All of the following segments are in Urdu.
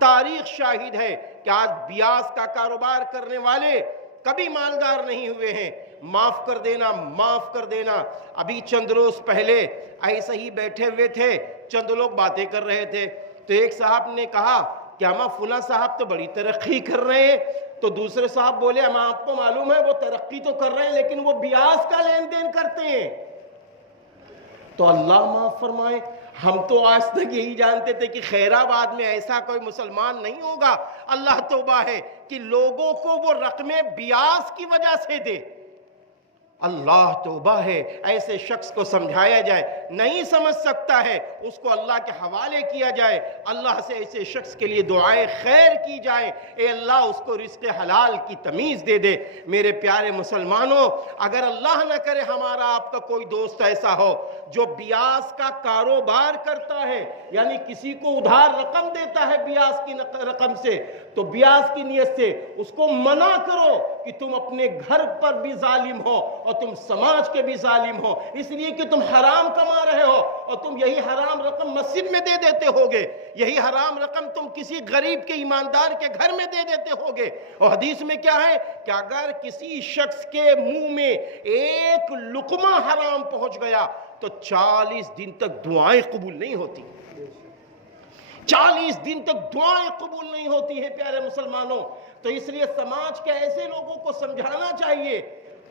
تاریخ شاہد ہے کہ آج بیاس کا کاروبار کرنے والے کبھی مالدار نہیں ہوئے ہیں۔ معاف کر دینا، معاف کر دینا۔ ابھی چند روز پہلے ایسے ہی بیٹھے ہوئے تھے، چند لوگ باتیں کر رہے تھے، تو ایک صاحب نے کہا کہ ہمیں فلاں صاحب تو بڑی ترقی کر رہے ہیں، تو دوسرے صاحب بولے ہم آپ کو معلوم ہے وہ ترقی تو کر رہے ہیں لیکن وہ بیاس کا لین دین کرتے ہیں۔ تو اللہ معاف فرمائے، ہم تو آج تک یہی جانتے تھے کہ خیرآباد میں ایسا کوئی مسلمان نہیں ہوگا، اللہ توبہ ہے، کہ لوگوں کو وہ رقمیں بیاس کی وجہ سے دے۔ اللہ توبہ ہے، ایسے شخص کو سمجھایا جائے، نہیں سمجھ سکتا ہے اس کو اللہ کے حوالے کیا جائے، اللہ سے ایسے شخص کے لیے دعائیں خیر کی جائیں، اے اللہ اس کو رزق حلال کی تمیز دے دے۔ میرے پیارے مسلمانوں، اگر اللہ نہ کرے ہمارا آپ کا کوئی دوست ایسا ہو جو بیاس کا کاروبار کرتا ہے، یعنی کسی کو ادھار رقم دیتا ہے بیاس کی رقم سے، تو بیاس کی نیت سے اس کو منع کرو کہ تم اپنے گھر پر بھی ظالم ہو اور تم سماج کے بھی ظالم ہو، اس لیے کہ تم حرام کما رہے ہو اور تم یہی حرام رقم مسجد میں دے دیتے ہوگے، یہی حرام رقم تم کسی غریب کے ایماندار کے گھر میں دے دیتے ہوگے۔ اور حدیث میں کیا ہے کہ اگر کسی شخص کے منہ میں ایک لقمہ حرام پہنچ گیا تو 40 دن تک دعائیں قبول نہیں ہوتی، 40 دن تک دعائیں قبول نہیں ہوتی ہیں پیارے مسلمانوں۔ تو اس لیے سماج کے ایسے لوگوں کو سمجھانا چاہیے،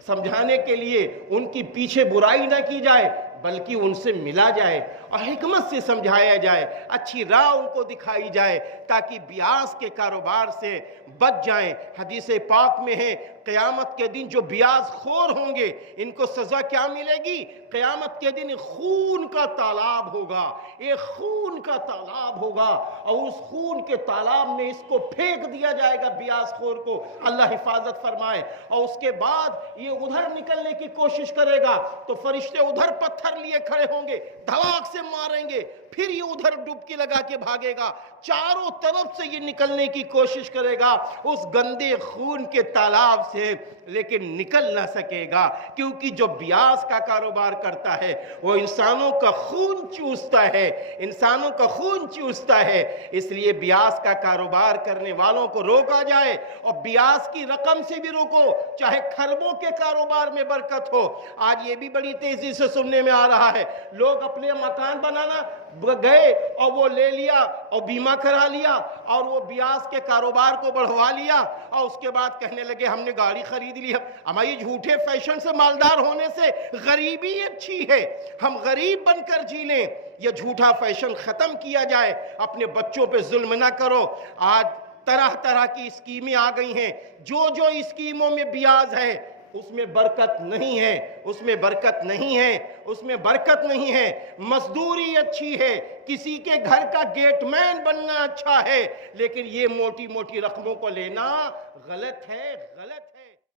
سمجھانے کے لیے ان کی پیچھے برائی نہ کی جائے بلکہ ان سے ملا جائے اور حکمت سے سمجھایا جائے، اچھی راہ ان کو دکھائی جائے تاکہ بیاس کے کاروبار سے بچ جائیں۔ حدیث پاک میں ہے قیامت کے دن جو بیاس خور ہوں گے ان کو سزا کیا ملے گی؟ قیامت کے دن خون کا تالاب ہوگا، ایک خون کا تالاب ہوگا اور اس خون کے تالاب میں اس کو پھینک دیا جائے گا بیاس خور کو، اللہ حفاظت فرمائے۔ اور اس کے بعد یہ ادھر نکلنے کی کوشش کرے گا تو فرشتے ادھر پتھر لیے کھڑے ہوں گے، دھڑاک سے ماریں گے، پھر یہ ادھر ڈبکی لگا کے بھاگے گا، چاروں طرف سے یہ نکلنے کی کوشش کرے گا اس گندے خون کے تالاب سے، لیکن نکل نہ سکے گا، کیونکہ جو بیاس کا کاروبار کرتا ہے وہ انسانوں کا خون چوستا ہے، انسانوں کا خون چوستا ہے۔ اس لیے بیاس کا کاروبار کرنے والوں کو روکا جائے اور بیاس کی رقم سے بھی روکو، چاہے کھربوں کے کاروبار میں برکت ہو۔ آج یہ بھی بڑی تیزی سے سننے میں آ رہا ہے، لوگ اپنے مکان بنانا گئے اور وہ لے لیا اور بیمہ کرا لیا اور وہ بیاس کے کاروبار کو بڑھوا لیا اور اس کے بعد کہنے لگے ہم نے گاڑی خرید لی۔ ہماری جھوٹے فیشن سے مالدار ہونے سے غریبی اچھی ہے، ہم غریب بن کر جی لیں، یہ جھوٹا فیشن ختم کیا جائے، اپنے بچوں پہ ظلم نہ کرو۔ آج طرح طرح کی اسکیمیں آ گئی ہیں، جو اسکیموں میں بیاز ہے اس میں برکت نہیں ہے، اس میں برکت نہیں ہے، اس میں برکت نہیں ہے۔ مزدوری اچھی ہے، کسی کے گھر کا گیٹ مین بننا اچھا ہے، لیکن یہ موٹی موٹی رقموں کو لینا غلط ہے، غلط ہے۔